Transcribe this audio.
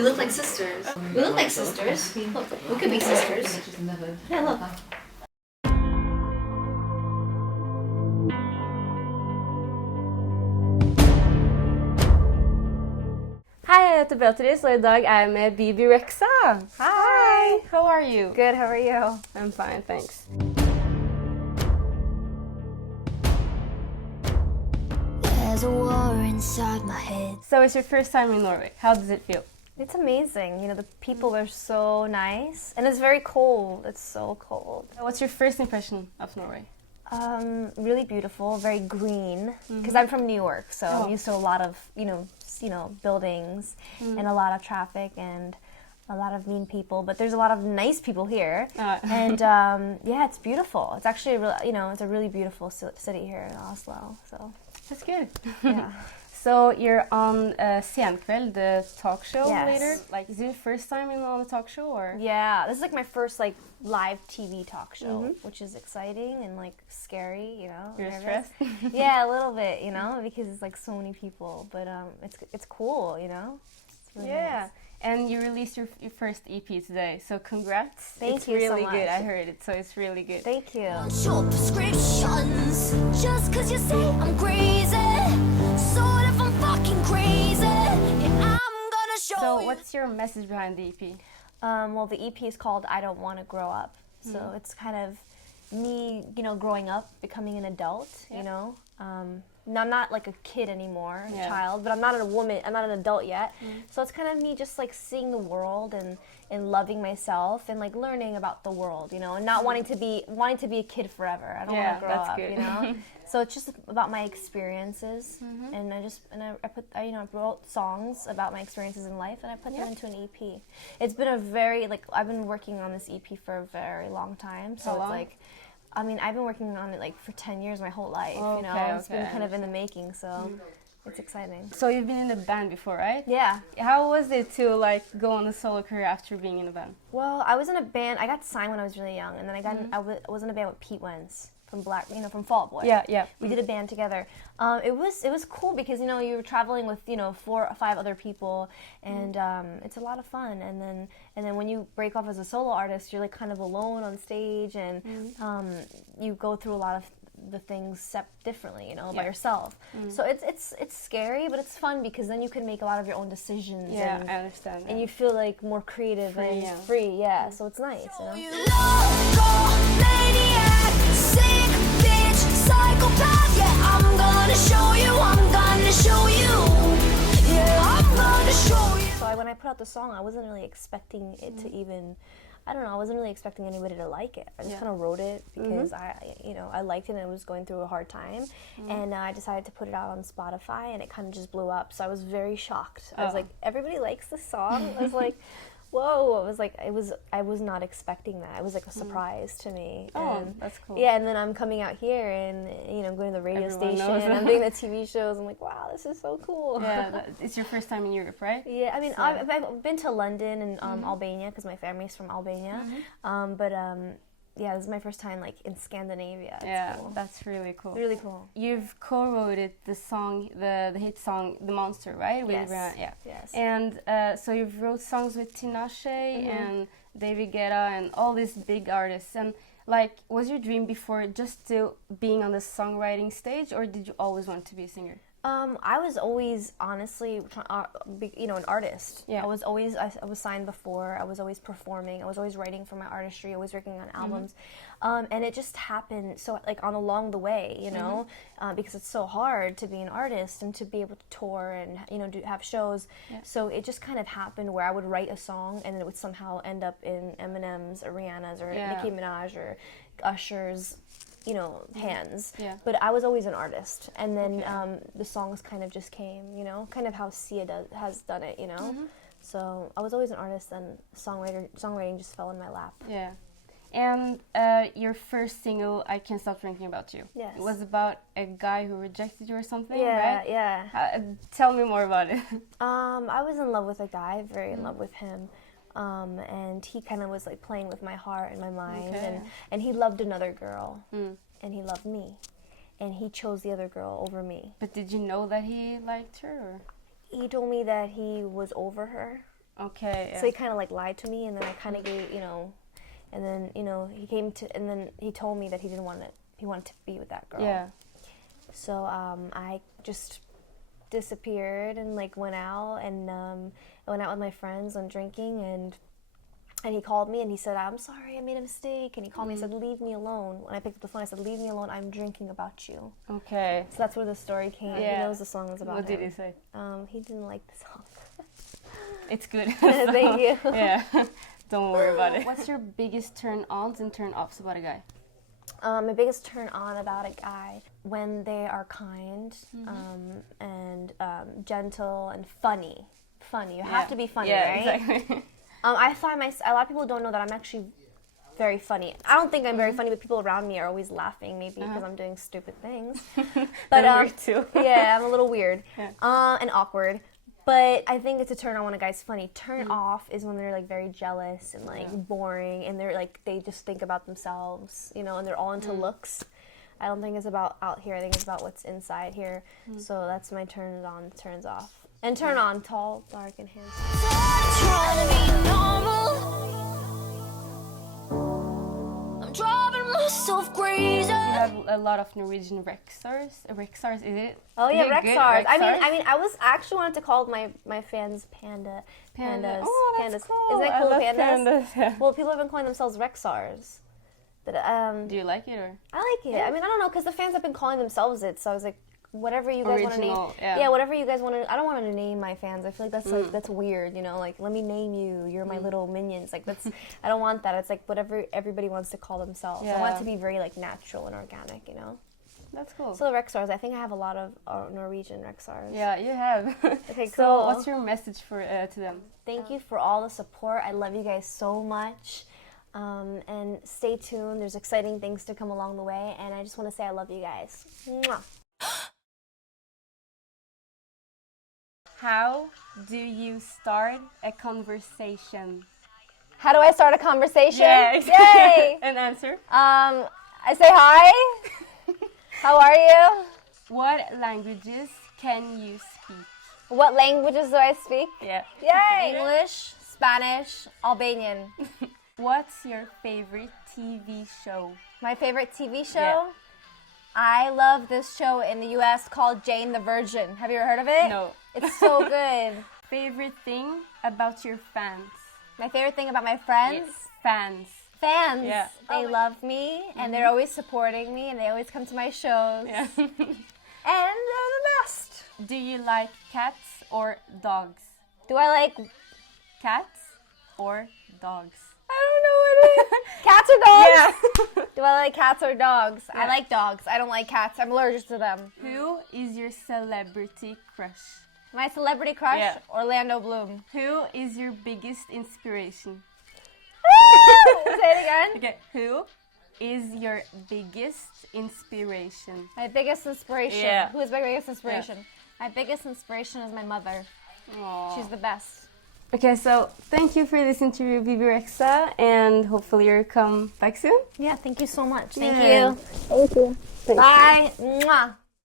We look like sisters. We look like sisters. Look, we could be sisters. Yeah, look. Hei, jeg heter Beatrice, og I dag er jeg med Bebe Rexha. Hi! How are you? Good, how are you? I'm fine, thanks. There's a war inside my head. So it's your first time in Norway. How does it feel? It's amazing. You know, the people are so nice. And it's very cold. It's so cold. What's your first impression of Norway? Really beautiful, very green. Because I'm from New York, so I'm used to a lot of, buildings and a lot of traffic and a lot of mean people. But there's a lot of nice people here. And yeah, it's beautiful. It's actually, it's a really beautiful city here in Oslo. So That's good. yeah. So you're on Senkveld, the talk show later. Yes. Like, is it your first time on a talk show, or? Yeah, this is like my first live TV talk show, which is exciting and scary, You're nervous. stressed? Yeah, a little bit, because it's so many people, but it's cool, It's really nice. And you released your first EP today, so congrats. Thank you so really much. good. I heard it, so it's really good. Thank you. Your prescriptions, just cause you say I'm crazy. Sort of, I'm fucking crazy. Yeah, I'm gonna show So you. what's your message behind the EP? Well, the EP is called I Don't Want to Grow Up, so it's kind of me, growing up, becoming an adult, I'm not like a kid anymore, a child, but I'm not a woman, I'm not an adult yet. So it's kind of me just seeing the world and loving myself and learning about the world, and not wanting to be a kid forever. I don't want to grow up, good. So it's just about my experiences, and I wrote songs about my experiences in life, and I put them into an EP. It's been I've been working on this EP for a very long time, so I've been working on it for 10 years, my whole life, It's been kind of in the making, so it's exciting. So you've been in a band before, right? Yeah. How was it to go on a solo career after being in a band? Well, I was in a band. I got signed when I was really young, and then I was in a band with Pete Wentz from from Fall Out Boy. Yeah. We did a band together. It was cool because you were traveling with 4 or 5 other people, and it's a lot of fun. And then when you break off as a solo artist, you're kind of alone on stage, and you go through a lot of the things differently, by yourself. So it's scary, but it's fun because then you can make a lot of your own decisions. Yeah, and, I understand. And you feel more creative and free. Yeah, so it's nice. You loco, maniac, sick bitch, psychopath. Yeah, I'm gonna show you. Yeah, I'm gonna show you. So when I put out the song, I wasn't really expecting it to even. I don't know. I wasn't really expecting anybody to like it. I just kind of wrote it because I liked it and I was going through a hard time, and I decided to put it out on Spotify, and it kind of just blew up. So I was very shocked. I was like, everybody likes this song. I was like, whoa! I was not expecting that. It was a surprise to me. Oh, that's cool. Yeah, and then I'm coming out here and I'm going to the radio station and I'm doing the TV shows. I'm like, wow, this is so cool. Yeah, it's your first time in Europe, right? Yeah, I've been to London and Albania because my family's from Albania. Yeah, this is my first time in Scandinavia. It's cool. That's really cool. Really cool. You've co-wrote the song, the hit song, "The Monster," right? Yes. Yes. And so you've wrote songs with Tinashe and David Guetta and all these big artists. And was your dream before just to being on the songwriting stage, or did you always want to be a singer? I was always honestly, an artist. Yeah. I was signed before. I was always performing. I was always writing for my artistry. Always working on albums, and it just happened. So along the way, because it's so hard to be an artist and to be able to tour and have shows. Yeah. So it just kind of happened where I would write a song and it would somehow end up in Eminem's or Rihanna's or Nicki Minaj or Usher's. Hands. Yeah. But I was always an artist, and then the songs kind of just came, kind of how Sia has done it, So I was always an artist, and songwriting just fell in my lap. Yeah. And your first single, "I Can't Stop Thinking About You," yes. It was about a guy who rejected you or something, yeah, right? Yeah. Tell me more about it. I was in love with a guy, very in love with him. And he kind of was playing with my heart and my mind, and he loved another girl, and he loved me, and he chose the other girl over me. But did you know that he liked her? Or? He told me that he was over her, Okay. Yeah. So he kind of like lied to me, and then I kind of gave, you know, and then, you know, he came to, and then he told me that he didn't want it. He wanted to be with that girl. Yeah. So I just disappeared and like went out, and I went out with my friends and drinking, and he called me and he said, I'm sorry, I made a mistake. And he called me and said, leave me alone. When I picked up the phone, I said, leave me alone, I'm drinking about you. Okay. So that's where the story came. Yeah. He knows the song is about What him. did he say? He didn't like the song. It's good. Thank you. Yeah. Don't worry about it. What's your biggest turn-ons and turn-offs about a guy? My biggest turn on about a guy, when they are kind, and gentle and funny. Funny. You have to be funny, right? Yeah, exactly. I find a lot of people don't know that I'm actually very funny. I don't think I'm very funny, but people around me are always laughing, maybe because I'm doing stupid things. But weird too. Yeah, I'm a little weird, Yeah. and awkward. But I think it's a turn on when a guy's funny. Turn off is when they're like very jealous and like boring, and they're like they just think about themselves, you know, and they're all into looks. I don't think it's about out here. I think it's about what's inside here. So that's my turns on, turns off. And turn on, tall, dark, and handsome. Trying to be normal. I'm driving myself crazy. You have a lot of Norwegian Rexars. Rexars, is it? Oh yeah, Is it good? Rexars. I Rexars? mean, I was actually wanted to call my fans pandas. Oh, that's Pandas. cool. Isn't it I cool, love pandas? yeah. Well, people have been calling themselves Rexars. But Do you like it or? I like it. I mean, I don't know, because the fans have been calling themselves it. So I was like, whatever you guys want to name. Original, yeah. Whatever you guys want to. I don't want to name my fans. I feel like that's like that's weird. You know, like let me name you. You're my little minions. Like that's. I don't want that. It's like whatever everybody wants to call themselves. I want it to be very like natural and organic. You know. That's cool. So the Rexars. I think I have a lot of Norwegian Rexars. Yeah, you have. Okay, cool. So what's your message for to them? Thank you for all the support. I love you guys so much. And stay tuned. There's exciting things to come along the way. And I just want to say I love you guys. Mwah. How do you start a conversation? How do I start a conversation? Yeah, exactly. Yay! An answer. I say hi. How are you? What languages can you speak? What languages do I speak? Yeah. Yay! English, Spanish, Albanian. What's your favorite TV show? My favorite TV show? Yeah. I love this show in the US called Jane the Virgin. Have you ever heard of it? No. It's so good. Favorite thing about your fans? My favorite thing about my friends? Yes. Fans. Fans. Yeah. They love me, and they're always supporting me, and they always come to my shows. Yeah. And they're the best. Do you like cats or dogs? Do I like... Cats or dogs? I don't know what it is. Cats or dogs? Yeah. Do I like cats or dogs? Yeah. I like dogs. I don't like cats. I'm allergic to them. Who is your celebrity crush? My celebrity crush? Yeah. Orlando Bloom. Who is your biggest inspiration? Say it again. Okay, who is your biggest inspiration? My biggest inspiration. Yeah. Who is my biggest inspiration? My biggest inspiration is my mother. Aww. She's the best. Okay, so thank you for this interview, Bebe Rexha, and hopefully you'll come back soon. Yeah, thank you so much. Thank Yeah. you. Thank you. Bye. Mwah.